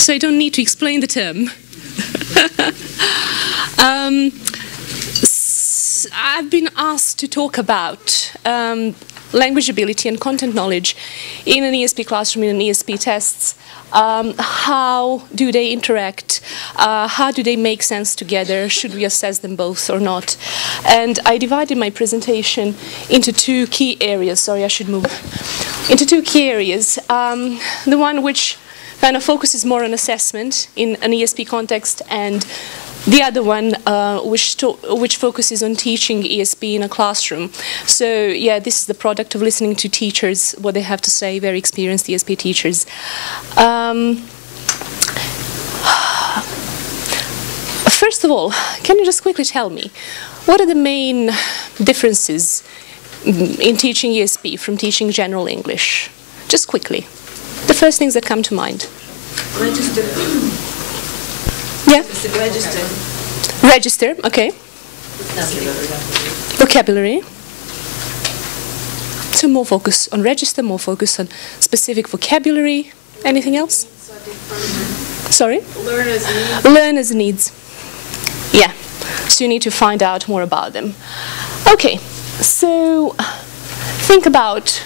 so I don't need to explain the term. I've been asked to talk about language ability and content knowledge in an ESP classroom, in an ESP tests. How do they interact? How do they make sense together? Should we assess them both or not? And I divided my presentation into two key areas. Sorry, I should move. Into two key areas. The one which kind of focuses more on assessment in an ESP context, and the other one which focuses on teaching ESP in a classroom. So yeah, this is the product of listening to teachers, what they have to say, very experienced ESP teachers. First of all, can you just quickly tell me, what are the main differences in teaching ESP from teaching general English? Just quickly. The first things that come to mind. Register. Yeah? Register. Register, okay. Vocabulary. So more focus on register, more focus on specific vocabulary. Anything else? Sorry? Learner's needs. Learner's needs. Yeah. So you need to find out more about them. Okay. So think about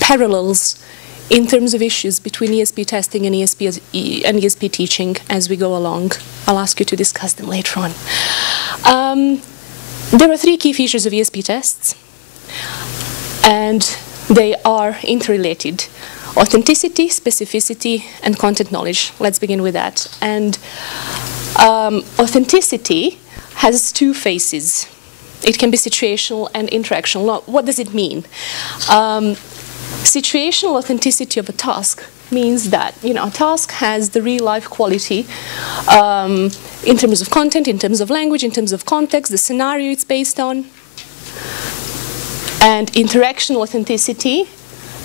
parallels in terms of issues between ESP testing and ESP teaching as we go along. I'll ask you to discuss them later on. There are three key features of ESP tests, and they are interrelated: authenticity, specificity, and content knowledge. Let's begin with that. And authenticity has two faces. It can be situational and interactional. What does it mean? Situational authenticity of a task means that, you know, a task has the real-life quality in terms of content, in terms of language, in terms of context, the scenario it's based on. And interactional authenticity,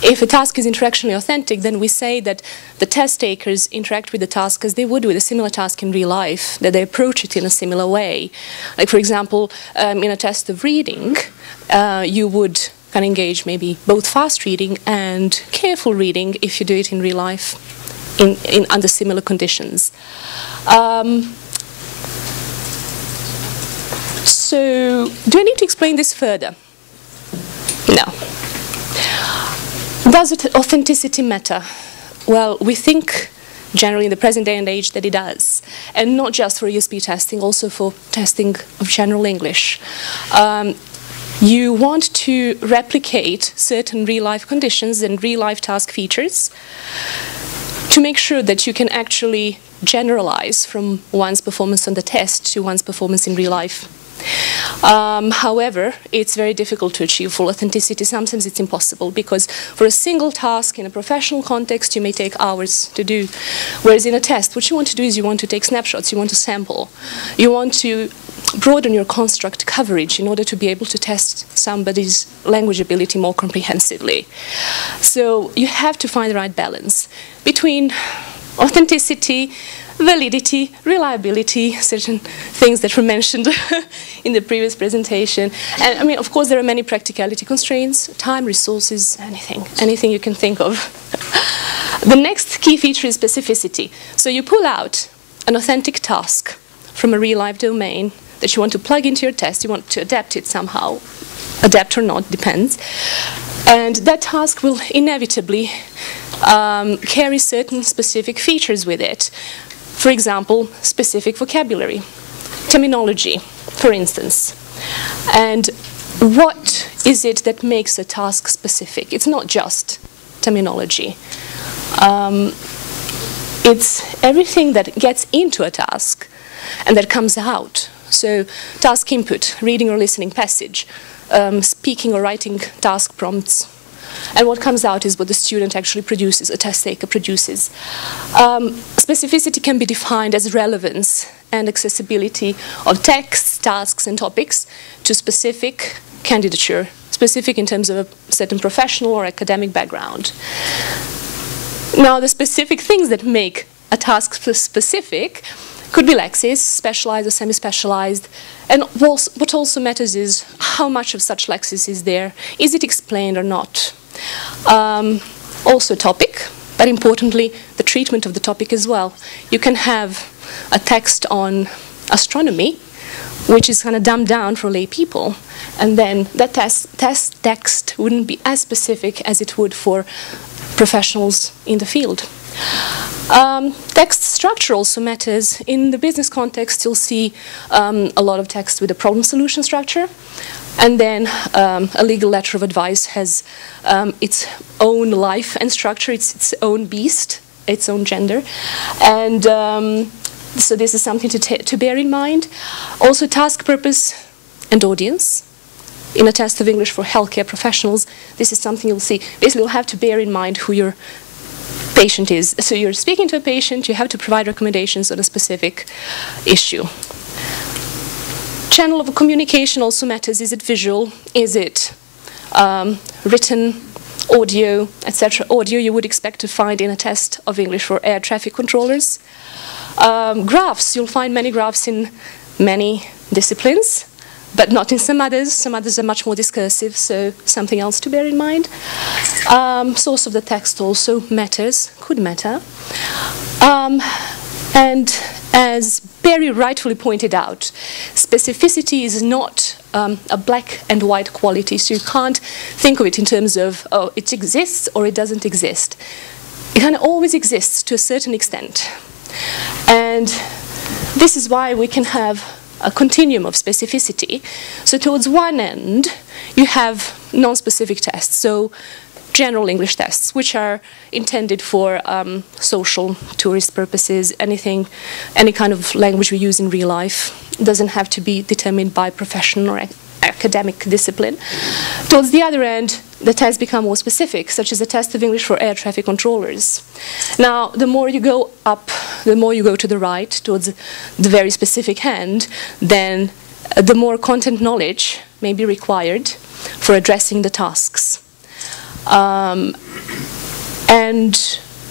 if a task is interactionally authentic, then we say that the test takers interact with the task as they would with a similar task in real life, that they approach it in a similar way. Like, for example, in a test of reading, you would can engage maybe both fast reading and careful reading if you do it in real life, under similar conditions. So, do I need to explain this further? No. Does authenticity matter? Well, we think generally in the present day and age that it does, and not just for ESP testing, also for testing of general English. You want to replicate certain real-life conditions and real-life task features to make sure that you can actually generalize from one's performance on the test to one's performance in real life. However, it's very difficult to achieve full authenticity. Sometimes it's impossible, because for a single task in a professional context, you may take hours to do. Whereas in a test, what you want to do is you want to take snapshots, you want to sample. You want to broaden your construct coverage in order to be able to test somebody's language ability more comprehensively. So you have to find the right balance between authenticity, validity, reliability, certain things that were mentioned in the previous presentation. And I mean, of course, there are many practicality constraints: time, resources, anything you can think of. The next key feature is specificity. So you pull out an authentic task from a real-life domain that you want to plug into your test. You want to adapt it somehow. Adapt or not, depends. And that task will inevitably carry certain specific features with it. For example, specific vocabulary, terminology, for instance. And what is it that makes a task specific? It's not just terminology. It's everything that gets into a task and that comes out. So task input, reading or listening passage, speaking or writing task prompts. And what comes out is what the student actually produces, a test taker produces. Specificity can be defined as relevance and accessibility of texts, tasks, and topics to specific candidature, specific in terms of a certain professional or academic background. Now, the specific things that make a task specific could be lexis, specialized or semi-specialized. And what also matters is how much of such lexis is there. Is it explained or not? Also topic, but importantly, the treatment of the topic as well. You can have a text on astronomy, which is kind of dumbed down for lay people, and then that text wouldn't be as specific as it would for professionals in the field. Text structure also matters. In the business context, you'll see a lot of text with a problem-solution structure, and then a legal letter of advice has its own life and structure, its own beast, its own gender, and so this is something to bear in mind. Also, task, purpose, and audience. In a test of English for healthcare professionals, this is something you'll see. Basically, you'll have to bear in mind who your patient is. So you're speaking to a patient, you have to provide recommendations on a specific issue. Channel of communication also matters. Is it visual? Is it written, audio, etc.? Audio you would expect to find in a test of English for air traffic controllers. Graphs, you'll find many graphs in many disciplines, but not in some others. Some others are much more discursive, so something else to bear in mind. Source of the text also matters, could matter. And as Barry rightfully pointed out, specificity is not a black and white quality, so you can't think of it in terms of, oh, it exists or it doesn't exist. It kind of always exists to a certain extent. And this is why we can have a continuum of specificity. So towards one end, you have non-specific tests, so general English tests, which are intended for social, tourist purposes, any kind of language we use in real life. It doesn't have to be determined by profession or academic discipline. Towards the other end, the tests become more specific, such as a test of English for air traffic controllers. Now, the more you go up, the more you go to the right, towards the very specific end, then the more content knowledge may be required for addressing the tasks. And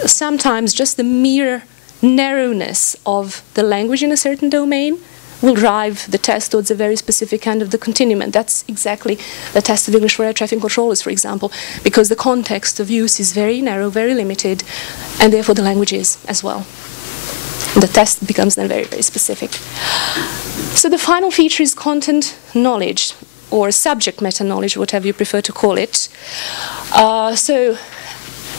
sometimes just the mere narrowness of the language in a certain domain will drive the test towards a very specific end of the continuum. And that's exactly the test of English for air traffic controllers, for example, because the context of use is very narrow, very limited, and therefore the language is as well. The test becomes then very, very specific. So the final feature is content knowledge, or subject matter knowledge, whatever you prefer to call it. So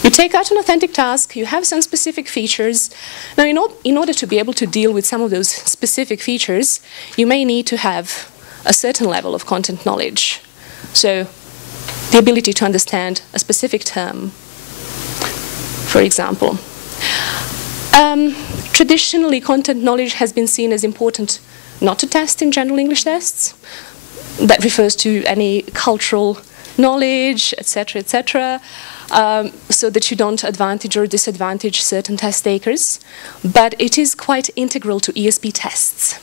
you take out an authentic task, you have some specific features. Now, in order to be able to deal with some of those specific features, you may need to have a certain level of content knowledge. So the ability to understand a specific term, for example. Traditionally, content knowledge has been seen as important not to test in general English tests. That refers to any cultural knowledge, etc., etc., so that you don't advantage or disadvantage certain test takers. But it is quite integral to ESP tests.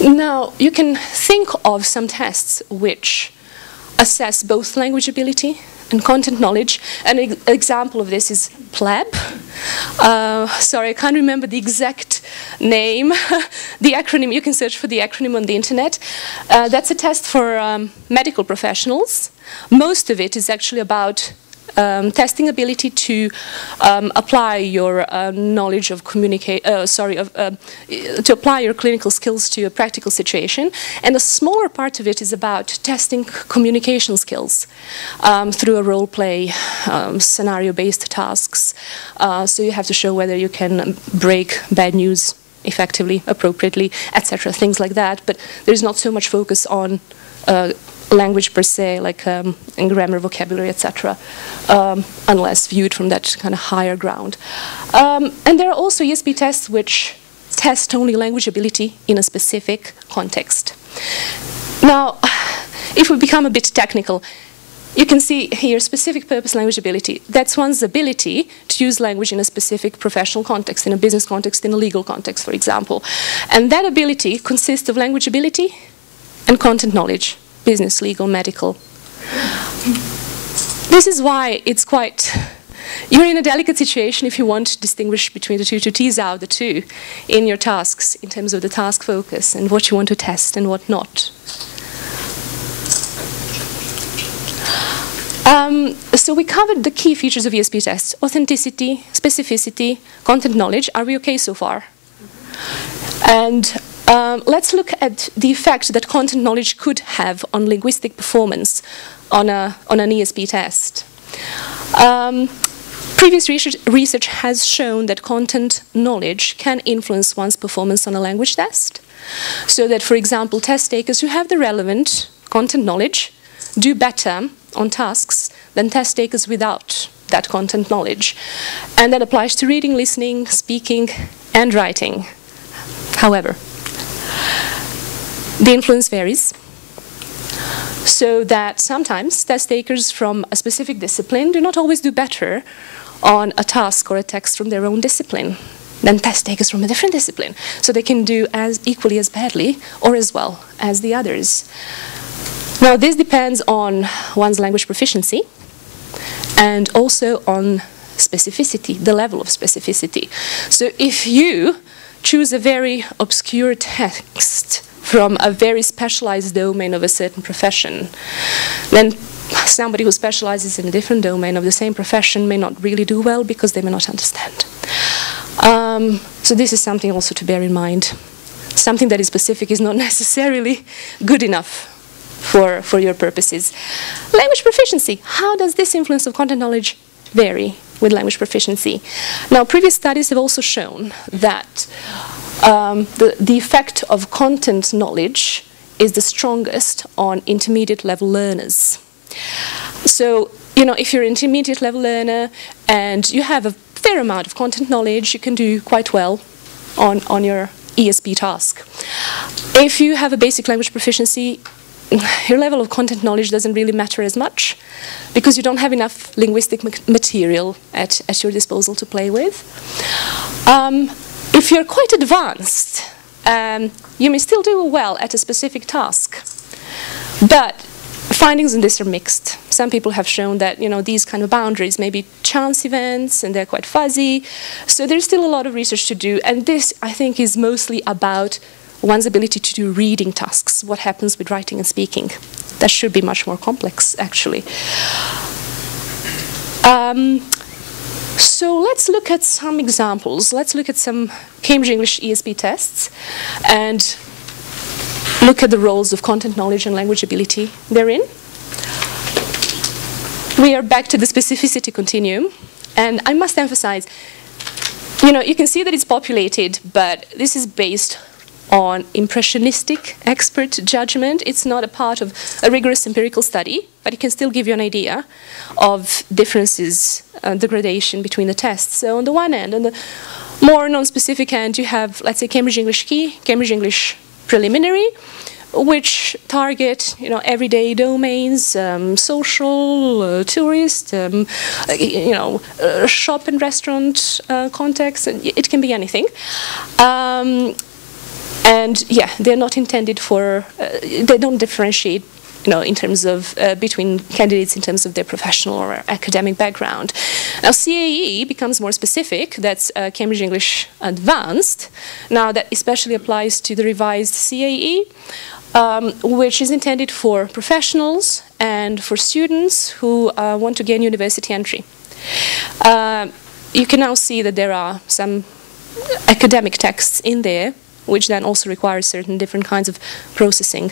Now, you can think of some tests which assess both language ability and content knowledge. An example of this is PLAB. Sorry, I can't remember the exact name. The acronym, you can search for the acronym on the internet. That's a test for medical professionals. Most of it is actually about testing ability to apply your knowledge of to apply your clinical skills to a practical situation, and a smaller part of it is about testing communication skills through a role play, scenario-based tasks. So you have to show whether you can break bad news effectively, appropriately, etc., things like that. But there's not so much focus on language per se, like in grammar, vocabulary, etc., unless viewed from that kind of higher ground. And there are also ESP tests which test only language ability in a specific context. Now, if we become a bit technical, you can see here specific purpose language ability. That's one's ability to use language in a specific professional context, in a business context, in a legal context, for example. And that ability consists of language ability and content knowledge. Business, legal, medical. This is why it's quite, you're in a delicate situation if you want to distinguish between the two, to tease out the two in your tasks in terms of the task focus and what you want to test and what not. So we covered the key features of ESP tests: authenticity, specificity, content knowledge. Are we okay so far? And let's look at the effect that content knowledge could have on linguistic performance on an ESP test. Previous research has shown that content knowledge can influence one's performance on a language test. So that, for example, test takers who have the relevant content knowledge do better on tasks than test takers without that content knowledge. And that applies to reading, listening, speaking, and writing. However, the influence varies, so that sometimes test takers from a specific discipline do not always do better on a task or a text from their own discipline than test takers from a different discipline. So they can do as equally as badly or as well as the others. Now, this depends on one's language proficiency and also on specificity, the level of specificity. So if you choose a very obscure text from a very specialized domain of a certain profession, then somebody who specializes in a different domain of the same profession may not really do well because they may not understand. So this is something also to bear in mind. Something that is specific is not necessarily good enough for your purposes. Language proficiency. How does this influence of content knowledge vary with language proficiency? Now, previous studies have also shown that the effect of content knowledge is the strongest on intermediate level learners. So, you know, if you're an intermediate level learner and you have a fair amount of content knowledge, you can do quite well on your ESP task. If you have a basic language proficiency, your level of content knowledge doesn't really matter as much because you don't have enough linguistic material at your disposal to play with. If you're quite advanced, you may still do well at a specific task, but findings on this are mixed. Some people have shown that, you know, these kind of boundaries may be chance events and they're quite fuzzy. So there's still a lot of research to do, and this, I think, is mostly about one's ability to do reading tasks, what happens with writing and speaking. That should be much more complex, actually. So let's look at some examples. Let's look at some Cambridge English ESP tests and look at the roles of content knowledge and language ability therein. We are back to the specificity continuum, and I must emphasize, you know, you can see that it's populated, but this is based on impressionistic expert judgment. It's not a part of a rigorous empirical study, but it can still give you an idea of differences, the gradation between the tests. So on the one end, on the more non-specific end, you have, let's say, Cambridge English Key, Cambridge English Preliminary, which target, you know, everyday domains, social, tourist, you know, shop and restaurant context. It can be anything. And yeah, they're not intended for, they don't differentiate, you know, in terms of, between candidates in terms of their professional or academic background. Now, CAE becomes more specific. That's Cambridge English Advanced. Now, that especially applies to the revised CAE, which is intended for professionals and for students who want to gain university entry. You can now see that there are some academic texts in there, which then also requires certain different kinds of processing.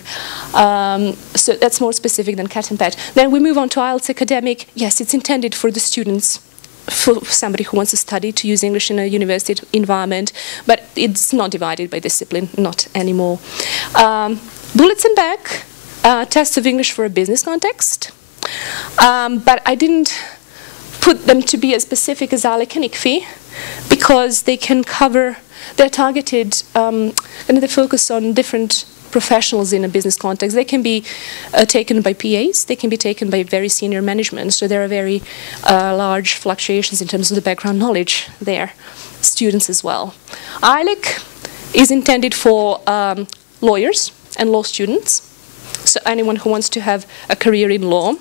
So that's more specific than cat and pet. Then we move on to IELTS Academic. Yes, it's intended for the students, for somebody who wants to study, to use English in a university environment, but it's not divided by discipline, not anymore. Bullets and back, tests of English for a business context. But I didn't put them to be as specific as ALEC and ICFE because they can cover, they're targeted, and they focus on different professionals in a business context. They can be taken by PAs, they can be taken by very senior management, so there are very large fluctuations in terms of the background knowledge there, students as well. ILEC is intended for lawyers and law students, so anyone who wants to have a career in law.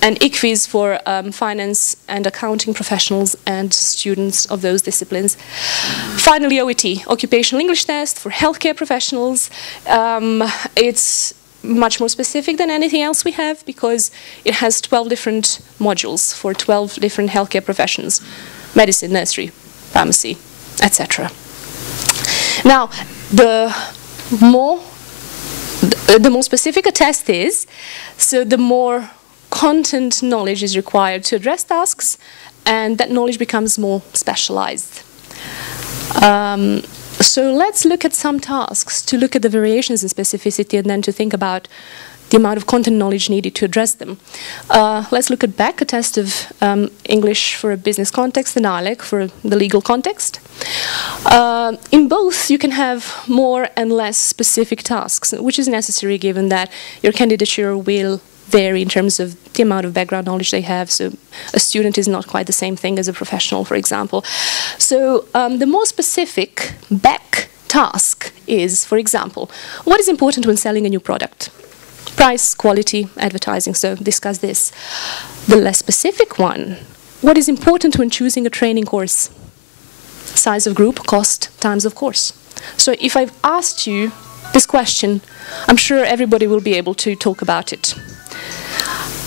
And ICFE is for finance and accounting professionals and students of those disciplines. Finally, OET, Occupational English Test for healthcare professionals. It's much more specific than anything else we have because it has 12 different modules for 12 different healthcare professions: medicine, nursery, pharmacy, etc. Now, the more specific a test is, so the more content knowledge is required to address tasks, and that knowledge becomes more specialized. So let's look at some tasks to look at the variations in specificity and then to think about the amount of content knowledge needed to address them. Let's look at BEC, a test of English for a business context, and IALEC for the legal context. In both, you can have more and less specific tasks, which is necessary given that your candidature will vary in terms of the amount of background knowledge they have. So a student is not quite the same thing as a professional, for example. So the more specific BEC task is, for example, what is important when selling a new product? Price, quality, advertising, so discuss this. The less specific one, what is important when choosing a training course? Size of group, cost, times of course. So if I've asked you this question, I'm sure everybody will be able to talk about it.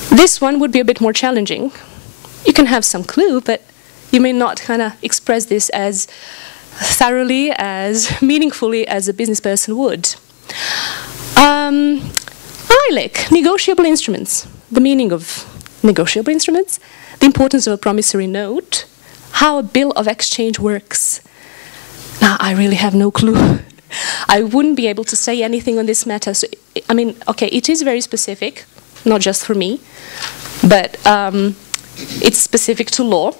This one would be a bit more challenging. You can have some clue, but you may not kind of express this as thoroughly, as meaningfully as a business person would. IALEC, negotiable instruments. The meaning of negotiable instruments, the importance of a promissory note, how a bill of exchange works. Now, I really have no clue. I wouldn't be able to say anything on this matter. So, I mean, okay, it is very specific, not just for me, but it's specific to law.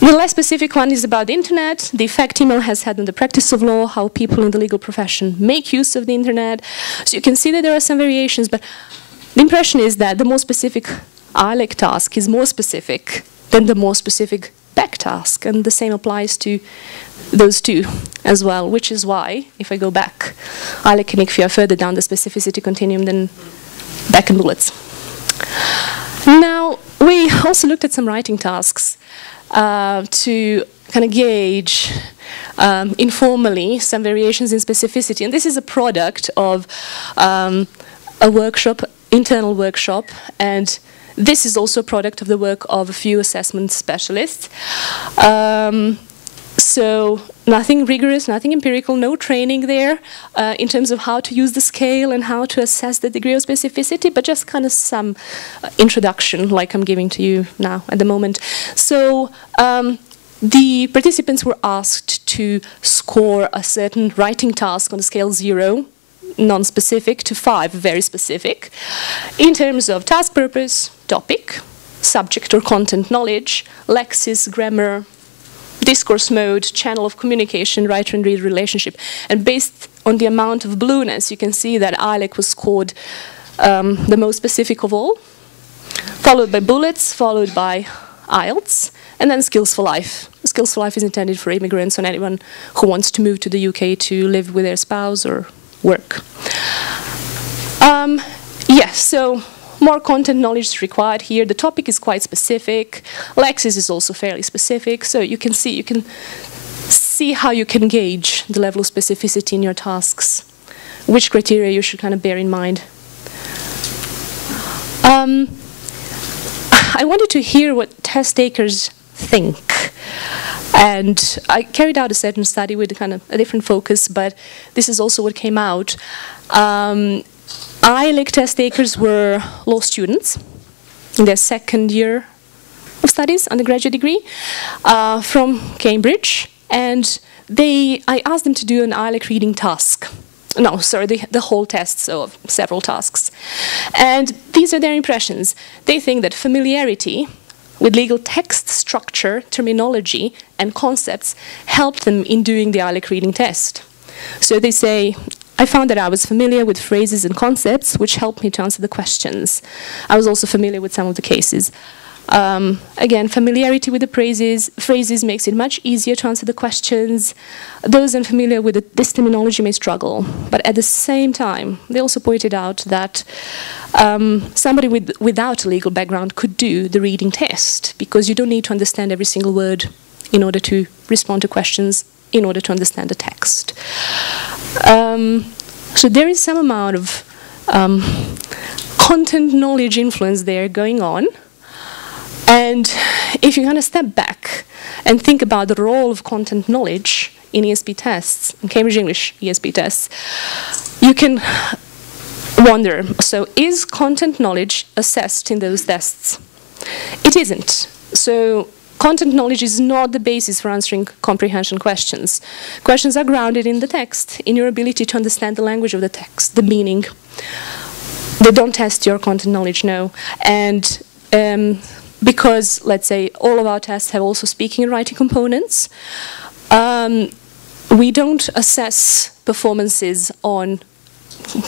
The less specific one is about the internet, the effect email has had on the practice of law, how people in the legal profession make use of the internet. So you can see that there are some variations, but the impression is that the more specific IALEC task is more specific than the more specific BEC task, and the same applies to those two as well, which is why, if I go back, IALEC and ICFI are further down the specificity continuum than BEC and bullets. Now, we also looked at some writing tasks to kind of gauge informally some variations in specificity. And this is a product of a workshop, internal workshop, and this is also a product of the work of a few assessment specialists. So nothing rigorous, nothing empirical, no training there in terms of how to use the scale and how to assess the degree of specificity, but just kind of some introduction like I'm giving to you now at the moment. So the participants were asked to score a certain writing task on the scale 0, non-specific, to 5, very specific, in terms of task purpose, topic, subject or content knowledge, lexis, grammar, discourse mode, channel of communication, writer and reader relationship. And based on the amount of blueness, you can see that IALEC was scored the most specific of all, followed by bullets, followed by IELTS, and then skills for life. Skills for life is intended for immigrants and anyone who wants to move to the UK to live with their spouse or work. Yes, so more content knowledge is required here. The topic is quite specific. Lexis is also fairly specific. So you can see how you can gauge the level of specificity in your tasks, which criteria you should kind of bear in mind. I wanted to hear what test takers think. And I carried out a certain study with kind of a different focus, but this is also what came out. IALEC test takers were law students in their second year of studies, undergraduate degree, from Cambridge, and I asked them to do an IALEC reading task. No, sorry, the whole test, so several tasks. And these are their impressions. They think that familiarity with legal text structure, terminology, and concepts helped them in doing the IALEC reading test. So they say, I found that I was familiar with phrases and concepts, which helped me to answer the questions. I was also familiar with some of the cases. Again, familiarity with the phrases makes it much easier to answer the questions. Those unfamiliar with this terminology may struggle. But at the same time, they also pointed out that somebody without a legal background could do the reading test, because you don't need to understand every single word in order to respond to questions, in order to understand the text. So there is some amount of content knowledge influence there going on. And if you kind of step back and think about the role of content knowledge in ESP tests, in Cambridge English ESP tests, you can wonder, so is content knowledge assessed in those tests? It isn't. So content knowledge is not the basis for answering comprehension questions. Questions are grounded in the text, in your ability to understand the language of the text, the meaning. They don't test your content knowledge, no. And because, let's say, all of our tests have also speaking and writing components, we don't assess performances on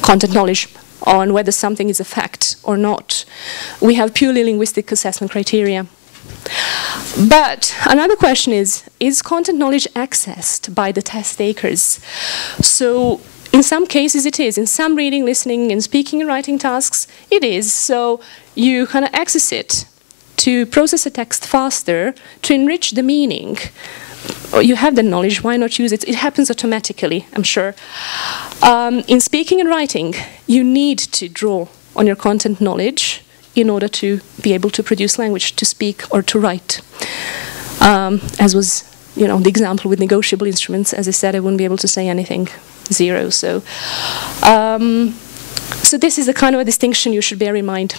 content knowledge, on whether something is a fact or not. We have purely linguistic assessment criteria. But another question is content knowledge accessed by the test takers? So in some cases it is. In some reading, listening, and speaking and writing tasks, it is. So you kind of access it to process a text faster, to enrich the meaning. You have the knowledge, why not use it? It happens automatically, I'm sure. In speaking and writing, you need to draw on your content knowledge in order to be able to produce language, to speak or to write. As was, the example with negotiable instruments. As I said, I wouldn't be able to say anything, 0. So this is the kind of a distinction you should bear in mind.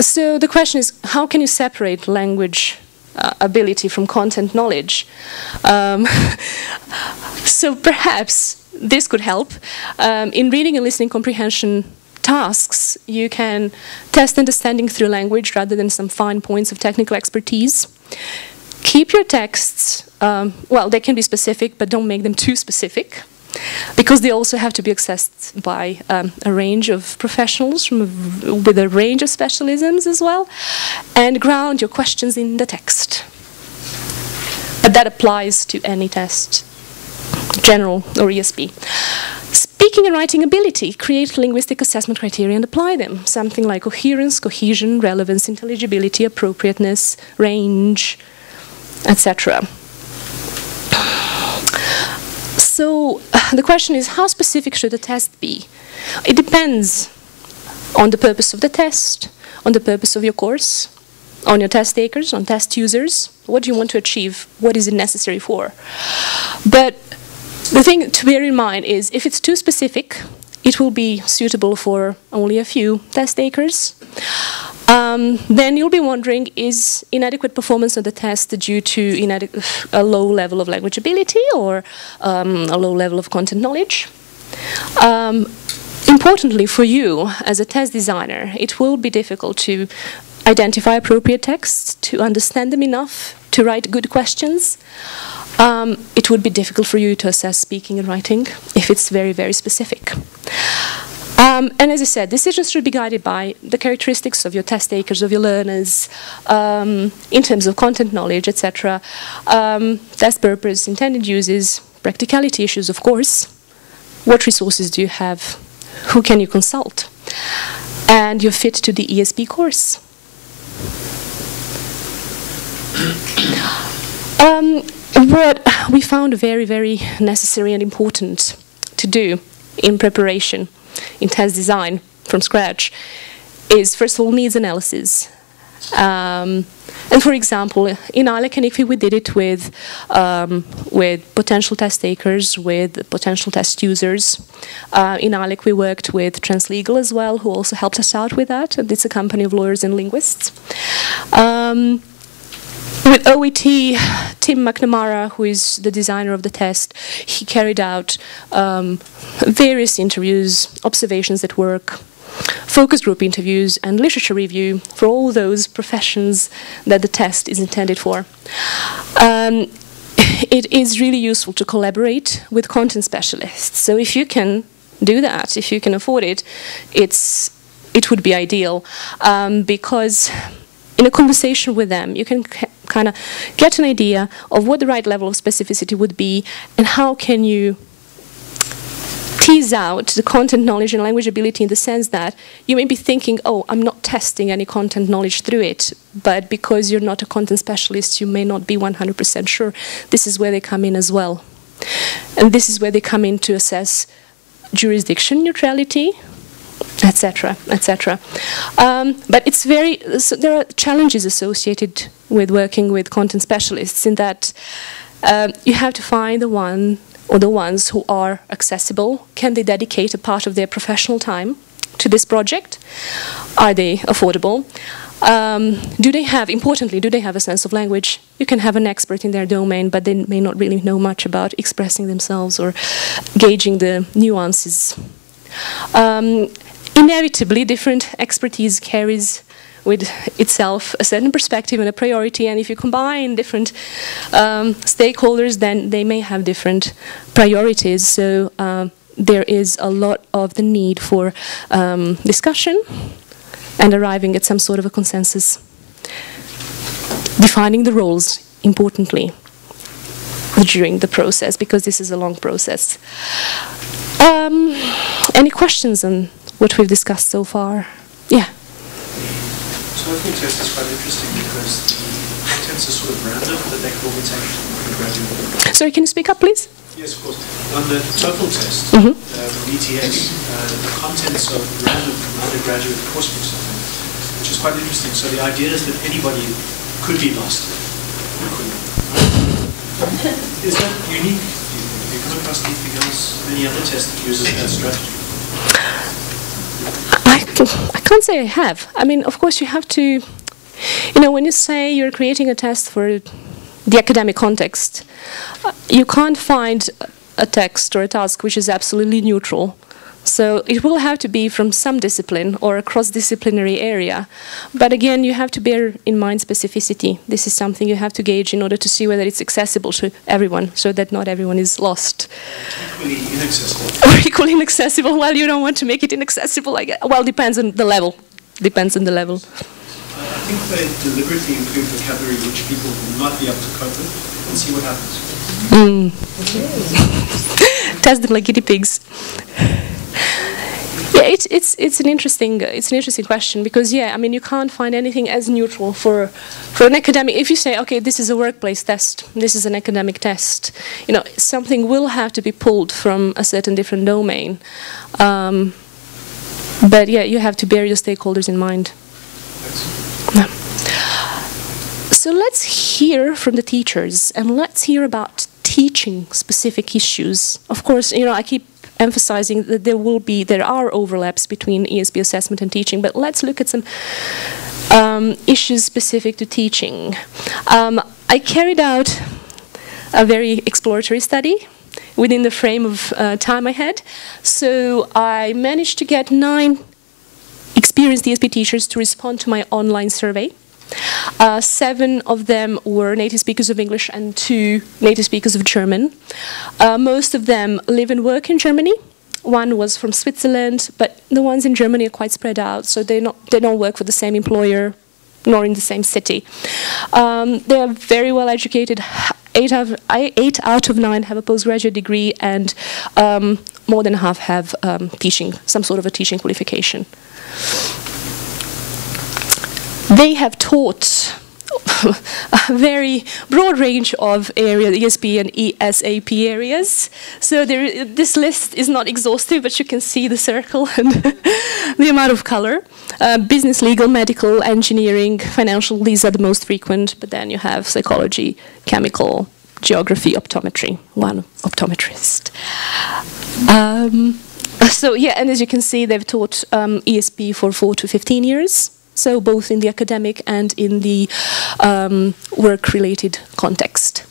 So the question is, how can you separate language ability from content knowledge? So perhaps this could help. In reading and listening comprehension tasks, you can test understanding through language rather than some fine points of technical expertise. Keep your texts, well, they can be specific, but don't make them too specific, because they also have to be accessed by a range of professionals with a range of specialisms as well, and ground your questions in the text. But that applies to any test, general or ESP. Speaking and writing ability, create linguistic assessment criteria and apply them. Something like coherence, cohesion, relevance, intelligibility, appropriateness, range, etc. So the question is, how specific should the test be? It depends on the purpose of the test, on the purpose of your course, on your test takers, on test users. What do you want to achieve? What is it necessary for? But the thing to bear in mind is, if it's too specific, it will be suitable for only a few test takers. Then you'll be wondering, is inadequate performance of the test due to a low level of language ability or a low level of content knowledge? Importantly for you, as a test designer, it will be difficult to identify appropriate texts, to understand them enough, to write good questions. It would be difficult for you to assess speaking and writing if it's very, very specific. And as I said, decisions should be guided by the characteristics of your test takers, of your learners, in terms of content knowledge, etc. Test purpose, intended uses, practicality issues, of course. What resources do you have? Who can you consult? And your fit to the ESP course. What we found very, very necessary and important to do in preparation, in test design from scratch, is first of all needs analysis. And for example, in IATEFL and IFE we did it with potential test takers, with potential test users. In IATEFL we worked with Translegal as well, who also helped us out with that, and it's a company of lawyers and linguists. With OET, Tim McNamara, who is the designer of the test, he carried out various interviews, observations at work, focus group interviews, and literature review for all those professions that the test is intended for. It is really useful to collaborate with content specialists. So if you can do that, if you can afford it, it would be ideal, because in a conversation with them, you can kind of get an idea of what the right level of specificity would be and how can you tease out the content knowledge and language ability, in the sense that you may be thinking, oh, I'm not testing any content knowledge through it, but because you're not a content specialist, you may not be 100% sure. This is where they come in as well. And this is where they come in to assess jurisdiction neutrality, etc., etc. But it's so there are challenges associated with working with content specialists in that you have to find the one or the ones who are accessible. Can they dedicate a part of their professional time to this project? Are they affordable? Do they have, importantly, do they have a sense of language? You can have an expert in their domain, but they may not really know much about expressing themselves or gauging the nuances. Inevitably, different expertise carries with itself a certain perspective and a priority, and if you combine different stakeholders, then they may have different priorities. So there is a lot of the need for discussion and arriving at some sort of a consensus. Defining the roles, importantly, during the process, because this is a long process. Any questions on what we've discussed so far? Yeah. So I think test is quite interesting because the contents are sort of random, but they can all be taken gradually. Sorry, can you speak up, please? Yes, of course. On the TOEFL test, Mm-hmm. the ETS, the contents are random from undergraduate course books, I think, which is quite interesting. So the idea is that anybody could be lost. Is that unique? Have you come across anything else, any other test that uses that strategy? I can't say I have. I mean, of course, you have to, you know, when you say you're creating a test for the academic context, you can't find a text or a task which is absolutely neutral. So it will have to be from some discipline or a cross-disciplinary area. But again, you have to bear in mind specificity. This is something you have to gauge in order to see whether it's accessible to everyone, so that not everyone is lost. Equally inaccessible. Or equally inaccessible. Well, you don't want to make it inaccessible. Well, depends on the level. Depends on the level. I think they deliberately include vocabulary which people will not be able to cope with and see what happens. Test them like guinea pigs. Yeah, it's an interesting question because I mean you can't find anything as neutral for an academic. If you say, okay, this is a workplace test, this is an academic test, you know, something will have to be pulled from a certain different domain. But yeah, you have to bear your stakeholders in mind. Yeah. So let's hear from the teachers and let's hear about teaching specific issues. Of course, you know, I keep emphasizing that there are overlaps between ESP assessment and teaching, but let's look at some issues specific to teaching. I carried out a very exploratory study within the frame of time I had. So I managed to get 9 experienced ESP teachers to respond to my online survey. 7 of them were native speakers of English and 2 native speakers of German. Most of them live and work in Germany. 1 was from Switzerland, but the ones in Germany are quite spread out, so they don't work for the same employer, nor in the same city. They are very well educated. 8 out of 9 have a postgraduate degree, and more than half have some sort of a teaching qualification. They have taught a very broad range of areas, ESP and ESAP areas. So this list is not exhaustive, but you can see the circle and the amount of color. Business, legal, medical, engineering, financial, these are the most frequent, but then you have psychology, chemical, geography, optometry, 1 optometrist. So yeah, and as you can see, they've taught ESP for 4 to 15 years. So both in the academic and in the work-related context.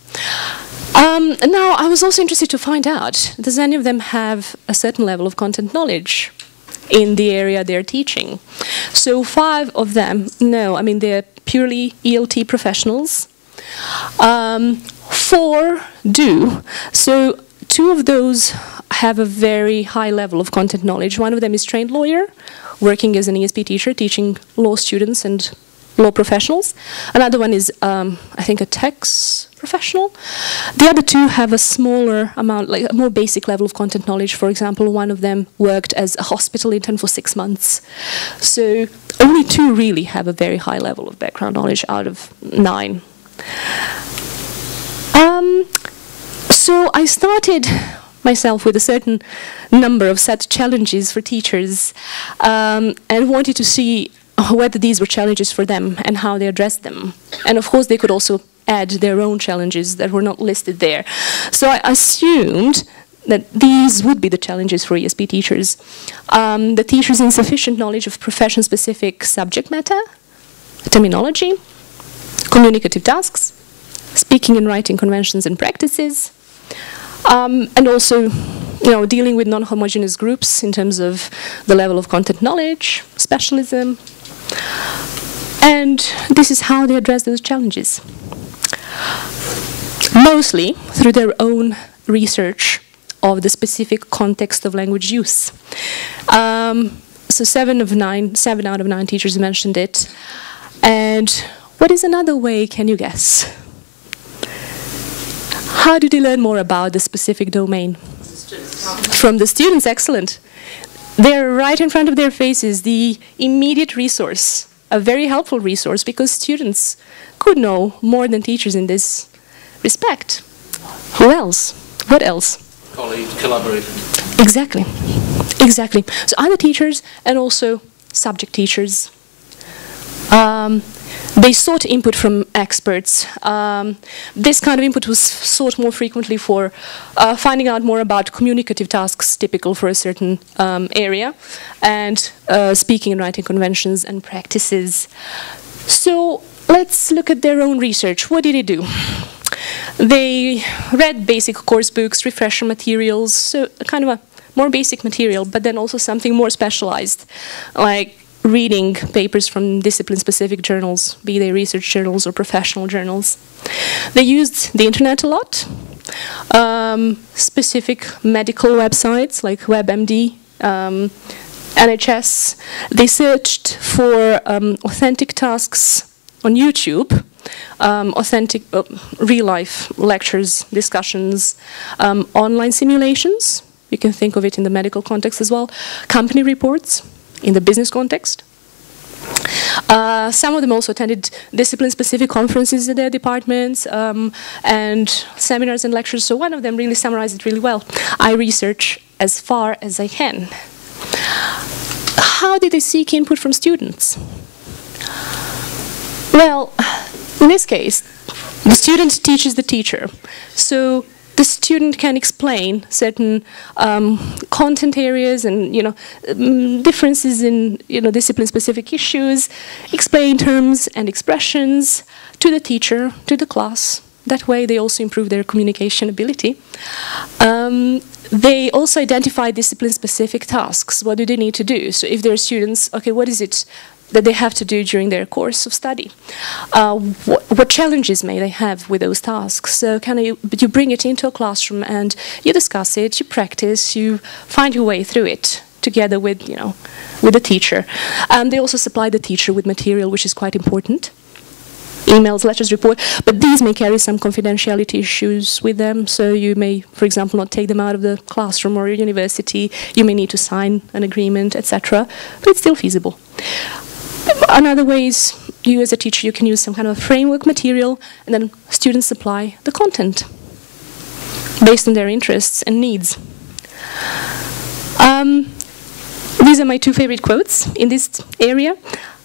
Now, I was also interested to find out, does any of them have a certain level of content knowledge in the area they're teaching? So 5 of them, no, I mean, they're purely ELT professionals. 4 do. So 2 of those have a very high level of content knowledge. 1 of them is trained lawyer, working as an ESP teacher, teaching law students and law professionals. Another one is, I think, a tax professional. The other 2 have a smaller amount, like a more basic level of content knowledge. For example, 1 of them worked as a hospital intern for 6 months. So only 2 really have a very high level of background knowledge out of 9. So I started myself with a certain number of set challenges for teachers and wanted to see whether these were challenges for them and how they addressed them. And of course, they could also add their own challenges that were not listed there. So I assumed that these would be the challenges for ESP teachers. The teacher's insufficient knowledge of profession-specific subject matter, terminology, communicative tasks, speaking and writing conventions and practices, and also dealing with non-homogeneous groups in terms of the level of content knowledge, specialism. And this is how they address those challenges. Mostly through their own research of the specific context of language use. So 7 out of 9 teachers mentioned it. And what is another way, can you guess? How do they learn more about the specific domain? From the students, excellent. They're right in front of their faces, the immediate resource, a very helpful resource, because students could know more than teachers in this respect. Who else? What else? Colleague, collaborator. Exactly, exactly. So other teachers and also subject teachers. They sought input from experts. This kind of input was sought more frequently for finding out more about communicative tasks typical for a certain area, and speaking and writing conventions and practices. So let's look at their own research. What did they do? They read basic course books, refresher materials, so kind of a more basic material, but then also something more specialized, like reading papers from discipline-specific journals, be they research journals or professional journals. They used the internet a lot, specific medical websites like WebMD, NHS. They searched for authentic tasks on YouTube, authentic real-life lectures, discussions, online simulations. You can think of it in the medical context as well. Company reports in the business context. Some of them also attended discipline-specific conferences in their departments and seminars and lectures. So one of them really summarized it really well. I research as far as I can. How did they seek input from students? Well, in this case, the student teaches the teacher. So the student can explain certain content areas and differences in discipline-specific issues, explain terms and expressions to the teacher, to the class. That way, they also improve their communication ability. They also identify discipline-specific tasks. What do they need to do? So if they're students, okay, what is it that they have to do during their course of study? What challenges may they have with those tasks? So you bring it into a classroom and you discuss it, you practice, you find your way through it together with the teacher. They also supply the teacher with material, which is quite important. Emails, letters, report, but these may carry some confidentiality issues with them, so you may, for example, not take them out of the classroom or your university. You may need to sign an agreement, etc., but it's still feasible. Another way is, you as a teacher, you can use some kind of framework material, and then students supply the content based on their interests and needs. These are my 2 favorite quotes in this area.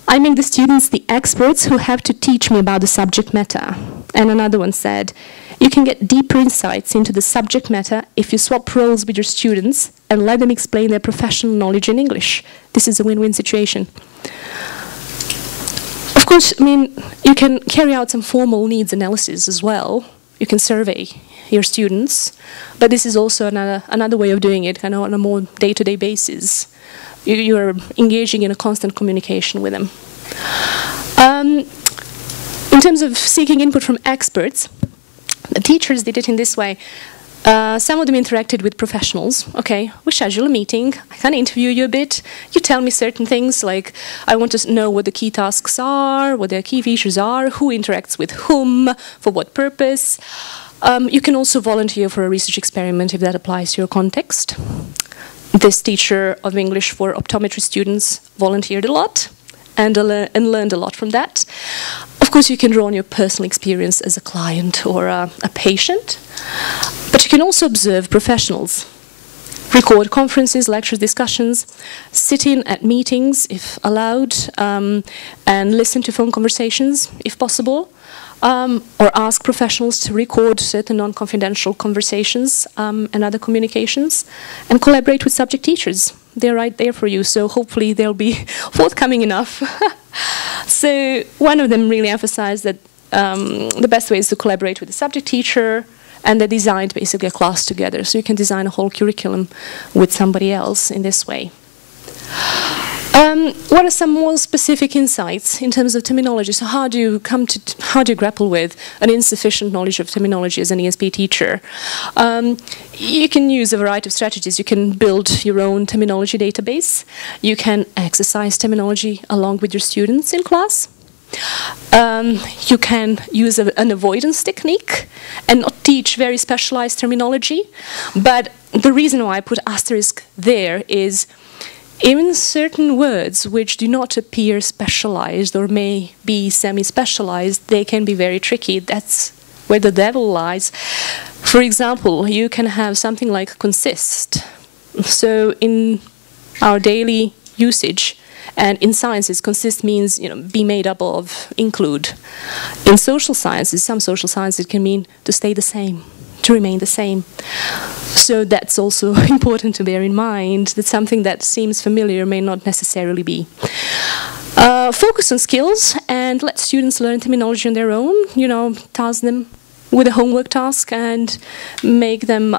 I make the students the experts who have to teach me about the subject matter. And another one said, you can get deeper insights into the subject matter if you swap roles with your students and let them explain their professional knowledge in English. This is a win-win situation. Of course, you can carry out some formal needs analysis as well. You can survey your students, but this is also another way of doing it, on a more day-to-day basis. You're engaging in a constant communication with them. In terms of seeking input from experts, the teachers did it in this way. Some of them interacted with professionals. Okay, we schedule a meeting, I can interview you a bit, you tell me certain things, like I want to know what the key tasks are, what their key features are, who interacts with whom, for what purpose. You can also volunteer for a research experiment if that applies to your context. This teacher of English for optometry students volunteered a lot and learned a lot from that. Of course, you can draw on your personal experience as a client or a patient. But But you can also observe professionals, record conferences, lectures, discussions, sit in at meetings if allowed, and listen to phone conversations if possible, or ask professionals to record certain non-confidential conversations and other communications, and collaborate with subject teachers. They're right there for you, so hopefully they'll be forthcoming enough. So one of them really emphasized that the best way is to collaborate with the subject teacher, and they designed basically a class together. So you can design a whole curriculum with somebody else in this way. What are some more specific insights in terms of terminology? So how do you grapple with an insufficient knowledge of terminology as an ESP teacher? You can use a variety of strategies. You can build your own terminology database. You can exercise terminology along with your students in class. You can use an avoidance technique and not teach very specialized terminology. But the reason why I put asterisk there is even certain words which do not appear specialized or may be semi-specialized, they can be very tricky. That's where the devil lies. For example, you can have something like consist. So in our daily usage, and in sciences, consist means, be made up of, include. In social sciences, some social sciences, it can mean to stay the same, to remain the same. So that's also important to bear in mind, that something that seems familiar may not necessarily be. Focus on skills and let students learn terminology on their own, task them with a homework task and make them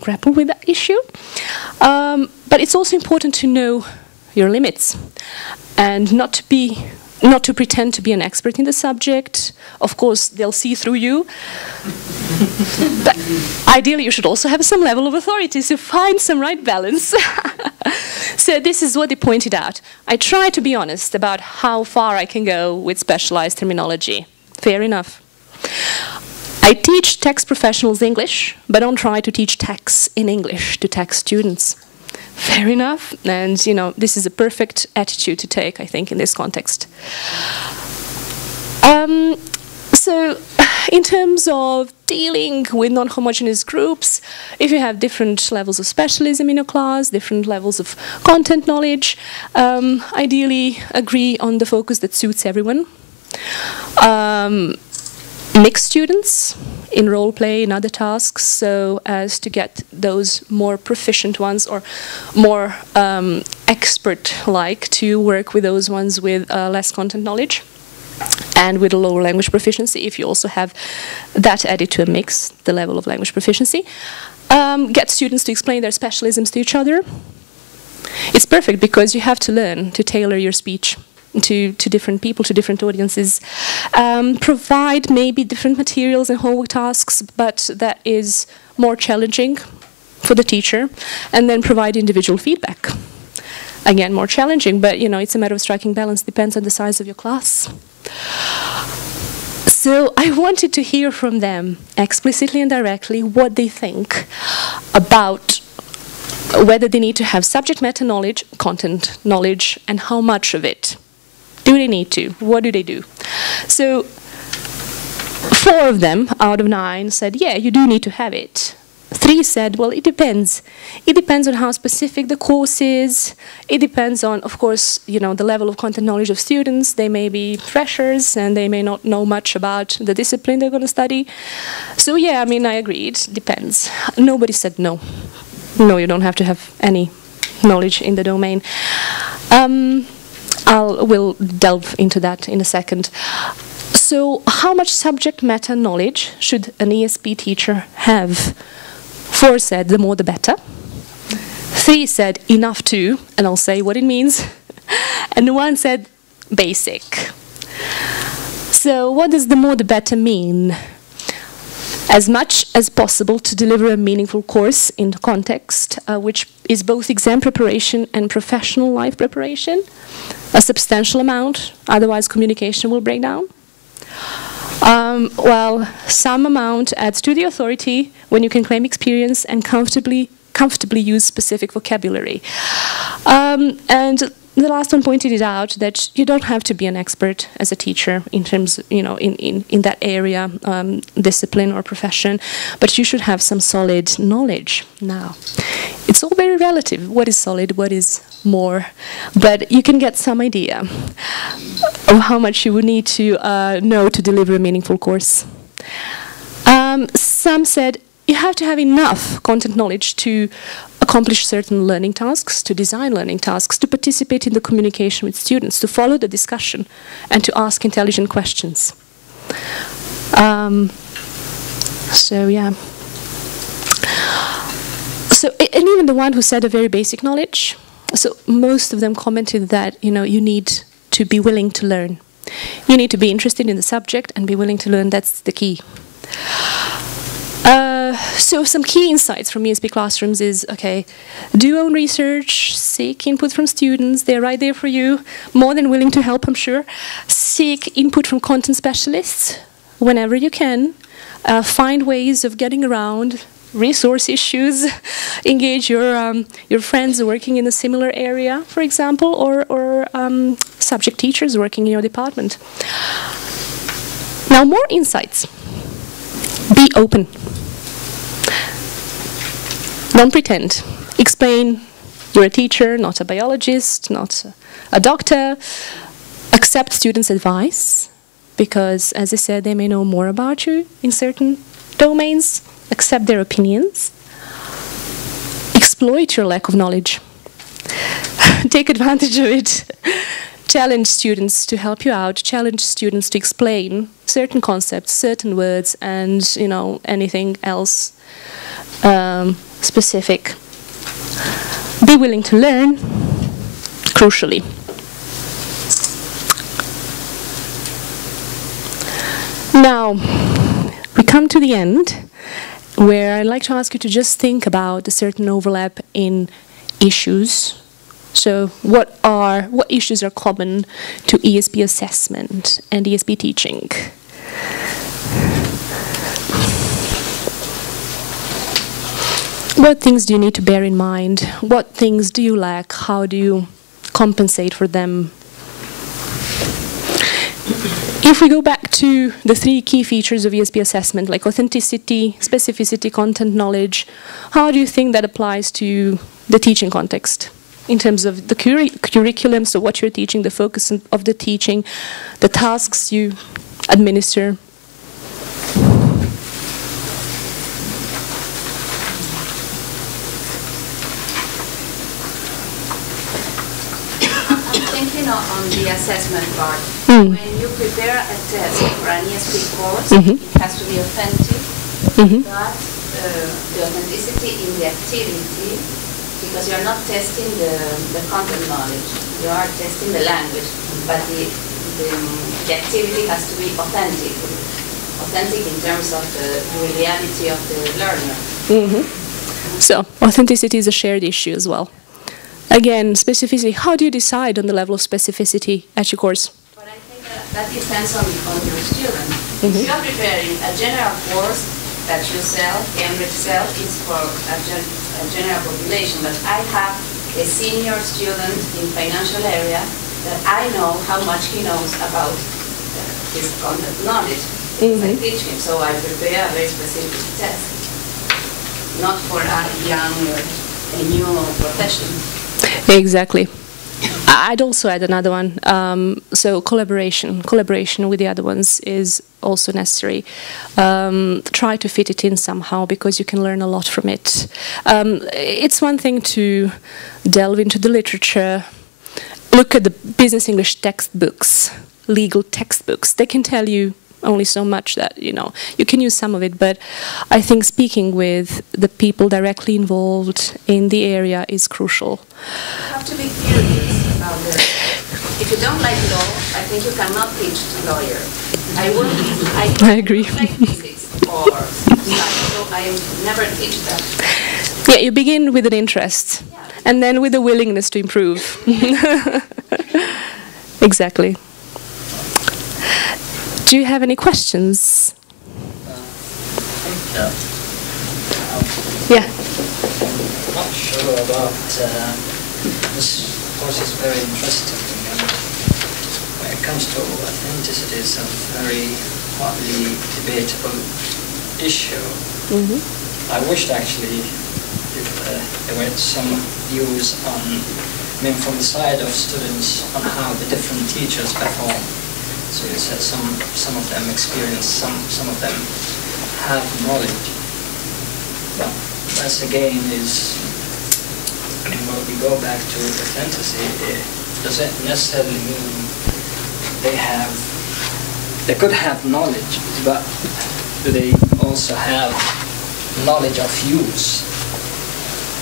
grapple with that issue. But it's also important to know your limits and not to pretend to be an expert in the subject. Of course, they'll see through you. But ideally, you should also have some level of authority, so find some right balance. So this is what they pointed out. I try to be honest about how far I can go with specialized terminology. Fair enough. I teach tax professionals English, but don't try to teach tax in English to tax students. Fair enough, and this is a perfect attitude to take, I think, in this context. So, in terms of dealing with non-homogeneous groups, if you have different levels of specialism in your class, different levels of content knowledge, ideally agree on the focus that suits everyone. Mix students in role play and other tasks so as to get those more proficient ones or more expert-like to work with those ones with less content knowledge and with a lower language proficiency. If you also have that added to a mix, the level of language proficiency. Get students to explain their specialisms to each other. It's perfect because you have to learn to tailor your speech to different people, to different audiences. Provide maybe different materials and homework tasks, but that is more challenging for the teacher. And then provide individual feedback. Again, more challenging, but it's a matter of striking balance, depends on the size of your class. So I wanted to hear from them, explicitly and directly, what they think about whether they need to have subject matter knowledge, content knowledge, and how much of it. Do they need to? What do they do? So 4 of them out of 9 said, yeah, you do need to have it. 3 said, well, it depends. It depends on how specific the course is. It depends on, of course, the level of content knowledge of students. They may be freshers and they may not know much about the discipline they're going to study. So yeah, I agree, it depends. Nobody said no. No, you don't have to have any knowledge in the domain. We'll delve into that in a second. So how much subject matter knowledge should an ESP teacher have? 4 said the more the better. 3 said enough to, and I'll say what it means. And 1 said basic. So what does the more the better mean? As much as possible to deliver a meaningful course in context, which is both exam preparation and professional life preparation. A substantial amount, otherwise communication will break down. Well, some amount adds to the authority when you can claim experience and comfortably use specific vocabulary. And the last one pointed it out that you don't have to be an expert as a teacher in terms, in that area, discipline or profession, but you should have some solid knowledge. Now, it's all very relative. What is solid? What is more? But you can get some idea of how much you would need to know to deliver a meaningful course. Some said you have to have enough content knowledge to accomplish certain learning tasks, to design learning tasks, to participate in the communication with students, to follow the discussion, and to ask intelligent questions. So, yeah. So, and even the one who said a very basic knowledge, so most of them commented that, you need to be willing to learn. You need to be interested in the subject and be willing to learn. That's the key. So some key insights from ESP classrooms is, okay, do your own research, seek input from students, they're right there for you, more than willing to help, I'm sure. Seek input from content specialists whenever you can. Find ways of getting around resource issues. Engage your friends working in a similar area, for example, or subject teachers working in your department. Now, more insights. Be open. Don't pretend. Explain you're a teacher, not a biologist, not a doctor. Accept students' advice, because, as I said, they may know more about you in certain domains. Accept their opinions. Exploit your lack of knowledge. Take advantage of it. Challenge students to help you out. Challenge students to explain certain concepts, certain words, and anything else specific. Be willing to learn, crucially. Now, we come to the end, where I'd like to ask you to just think about a certain overlap in issues. So what issues are common to ESP assessment and ESP teaching? What things do you need to bear in mind? What things do you lack? How do you compensate for them? If we go back to the 3 key features of ESP assessment, like authenticity, specificity, content knowledge, how do you think that applies to the teaching context? In terms of the curriculum, so what you're teaching, the focus of the teaching, the tasks you administer. On the assessment part, when you prepare a test for an ESP course, it has to be authentic, but the authenticity in the activity, because you're not testing the content knowledge, you are testing the language, but the activity has to be authentic in terms of the reality of the learner. So authenticity is a shared issue as well. Again, specificity, how do you decide on the level of specificity at your course? But I think that depends on your student. If you are preparing a general course that you sell, Cambridge sells, it's for a general population, but I have a senior student in financial area that I know how much he knows about his content knowledge. I teach him, so I prepare a very specific test, not for a young, a new profession. Exactly. I'd also add another one. So collaboration with the other ones is also necessary. Try to fit it in somehow, because you can learn a lot from it. It's one thing to delve into the literature, look at the business English textbooks, legal textbooks. They can tell you only so much that, you can use some of it, but I think speaking with the people directly involved in the area is crucial. You have to be curious about this. If you don't like law, I think you cannot teach to lawyer. I agree. Like physics or science, so I never teach that. Yeah, you begin with an interest, and then with a willingness to improve. Exactly. Do you have any questions? Yeah. I'm not sure about this course is very interesting. And when it comes to authenticity, it's a very hotly debatable issue. I wished actually if there were some views on, I mean, from the side of students on how the different teachers perform. So you said some of them experience, some of them have knowledge. But that's again is, I mean, when we go back to authenticity, does it necessarily mean they could have knowledge, but do they also have knowledge of use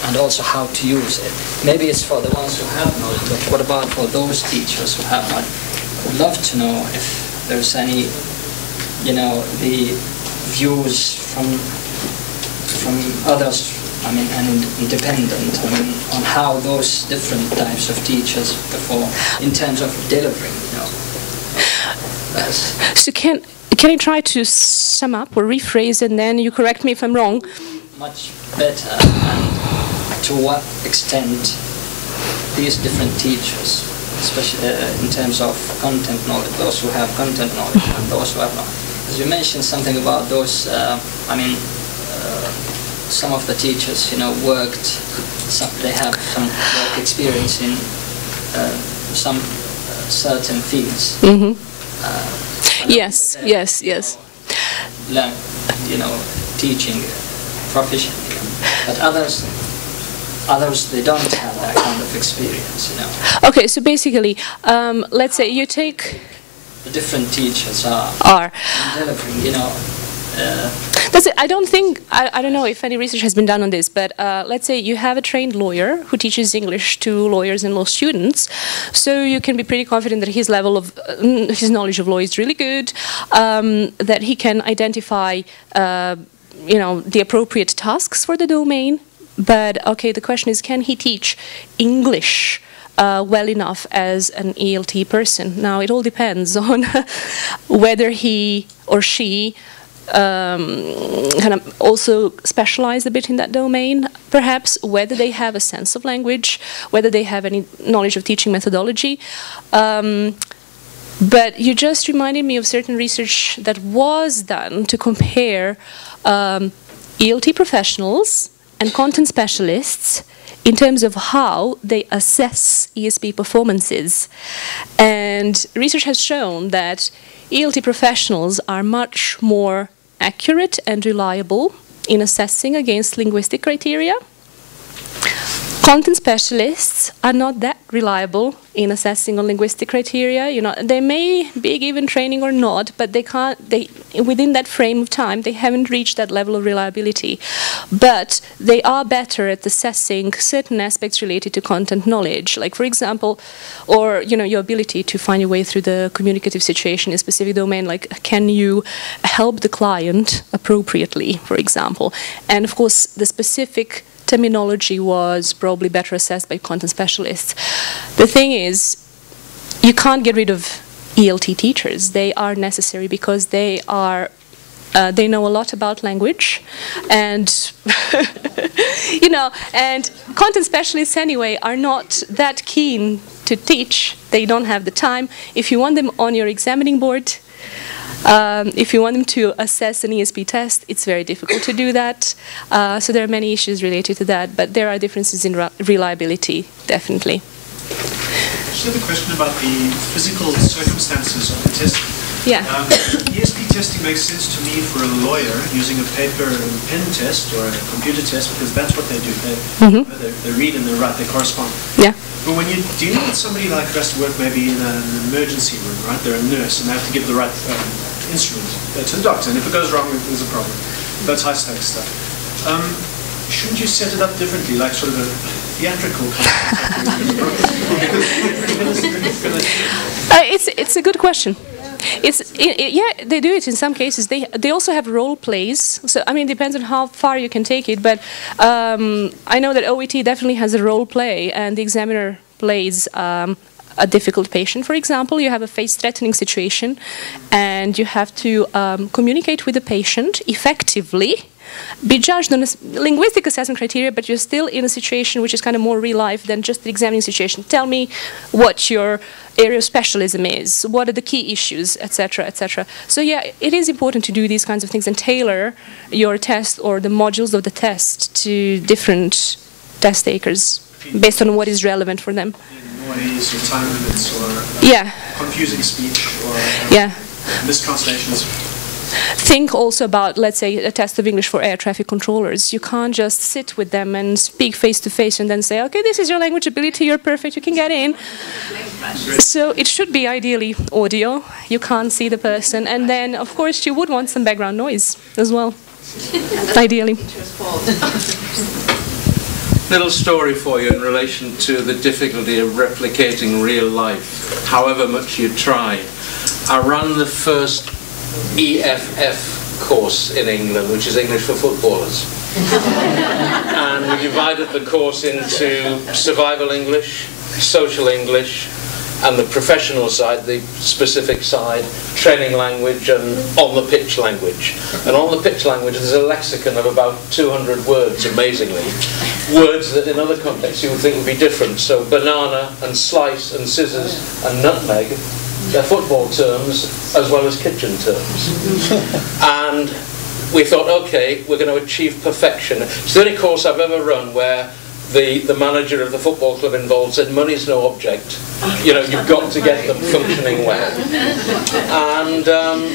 and also how to use it? Maybe it's for the ones who have knowledge, but what about for those teachers who have not? I would love to know if there's any, you know, the views from others, I mean, and independent, I mean, on how those different types of teachers perform in terms of delivering, you know. So can I try to sum up or rephrase, and then you correct me if I'm wrong? Much better, and to what extent these different teachers, especially in terms of content knowledge, those who have content knowledge and those who have not. As you mentioned something about those, I mean, some of the teachers, you know, they have some work experience in some certain fields. Yes. Learn, you know, teaching proficiently, but others they don't have that kind of experience, you know. Okay, so basically, let's say you take the different teachers are delivering, you know. That's it. I don't know if any research has been done on this, but let's say you have a trained lawyer who teaches English to lawyers and law students, so you can be pretty confident that his level of, his knowledge of law is really good, that he can identify, you know, the appropriate tasks for the domain. But okay, the question is, can he teach English well enough as an ELT person? Now, it all depends on whether he or she kind of also specialize a bit in that domain, perhaps, whether they have a sense of language, whether they have any knowledge of teaching methodology. But you just reminded me of certain research that was done to compare ELT professionals and content specialists in terms of how they assess ESP performances. And research has shown that ELT professionals are much more accurate and reliable in assessing against linguistic criteria. Content specialists are not that reliable in assessing on linguistic criteria. You know, they may be given training or not, but they can't. Within that frame of time, they haven't reached that level of reliability. But they are better at assessing certain aspects related to content knowledge, like, for example, or you know, your ability to find your way through the communicative situation in a specific domain. Like, can you help the client appropriately, for example? And of course, the specific terminology was probably better assessed by content specialists. The thing is, you can't get rid of ELT teachers. They are necessary because they know a lot about language, and you know, and content specialists anyway are not that keen to teach. They don't have the time. If you want them on your examining board, if you want them to assess an ESP test, it's very difficult to do that. So there are many issues related to that, but there are differences in reliability, definitely. I just have a question about the physical circumstances of the testing. Yeah. ESP testing makes sense to me for a lawyer using a paper and pen test or a computer test, because that's what they do. They read and they write, they correspond. Yeah. But when you're dealing with somebody like who has to work maybe in an emergency room, right? They're a nurse and they have to give the right instrument to the doctor, and if it goes wrong, there's a problem. That's high-stakes stuff. Shouldn't you set it up differently, like sort of a theatrical kind of It's a good question. Yeah, they do it in some cases. They also have role plays. So I mean, it depends on how far you can take it. But I know that OET definitely has a role play, and the examiner plays a difficult patient. For example, you have a face-threatening situation, and you have to communicate with the patient effectively be judged on a linguistic assessment criteria, but you're still in a situation which is kind of more real life than just the examining situation. Tell me what your area of specialism is, what are the key issues, etc., etc. So yeah, it is important to do these kinds of things and tailor your test or the modules of the test to different test takers based on what is relevant for them. Noise or time limits or confusing speech or mistranslations. Think also about, let's say, a test of English for air traffic controllers. You can't just sit with them and speak face to face and then say, okay, this is your language ability, you're perfect, you can get in. So it should be ideally audio. You can't see the person. And then, of course, you would want some background noise as well, ideally. Little story for you in relation to the difficulty of replicating real life, however much you try. I ran the first EFF course in England, which is English for footballers. And we divided the course into survival English, social English, and the professional side, the specific side, training language and on-the-pitch language. And on-the-pitch language, there's a lexicon of about 200 words, amazingly. Words that in other contexts you would think would be different. So banana and slice and scissors and nutmeg, they're football terms as well as kitchen terms. And we thought, okay, we're going to achieve perfection. It's the only course I've ever run where the manager of the football club involved said, money's no object. You know, you've got to get them functioning well. And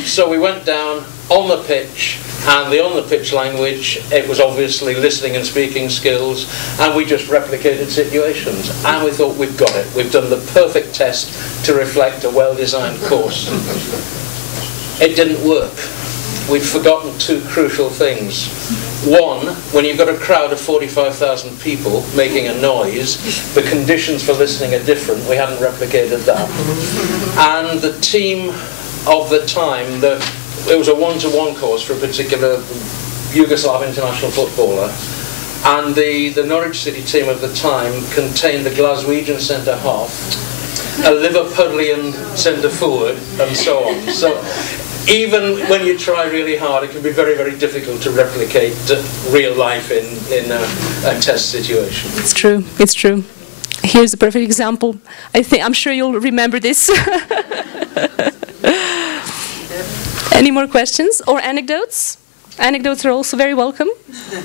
so we went down on the pitch, and the on-the-pitch language, it was obviously listening and speaking skills, and we just replicated situations. And we thought, we've got it. We've done the perfect test to reflect a well-designed course. It didn't work. We'd forgotten two crucial things. One, when you've got a crowd of 45,000 people making a noise, the conditions for listening are different. We hadn't replicated that. And the team of the time, it was a one-to-one course for a particular Yugoslav international footballer. And the Norwich City team of the time contained a Glaswegian centre-half, a Liverpudlian centre-forward, and so on. So even when you try really hard, it can be very, very difficult to replicate real life in a test situation. It's true. It's true. Here's a perfect example. I'm sure you'll remember this. Any more questions or anecdotes? Anecdotes are also very welcome. Yeah.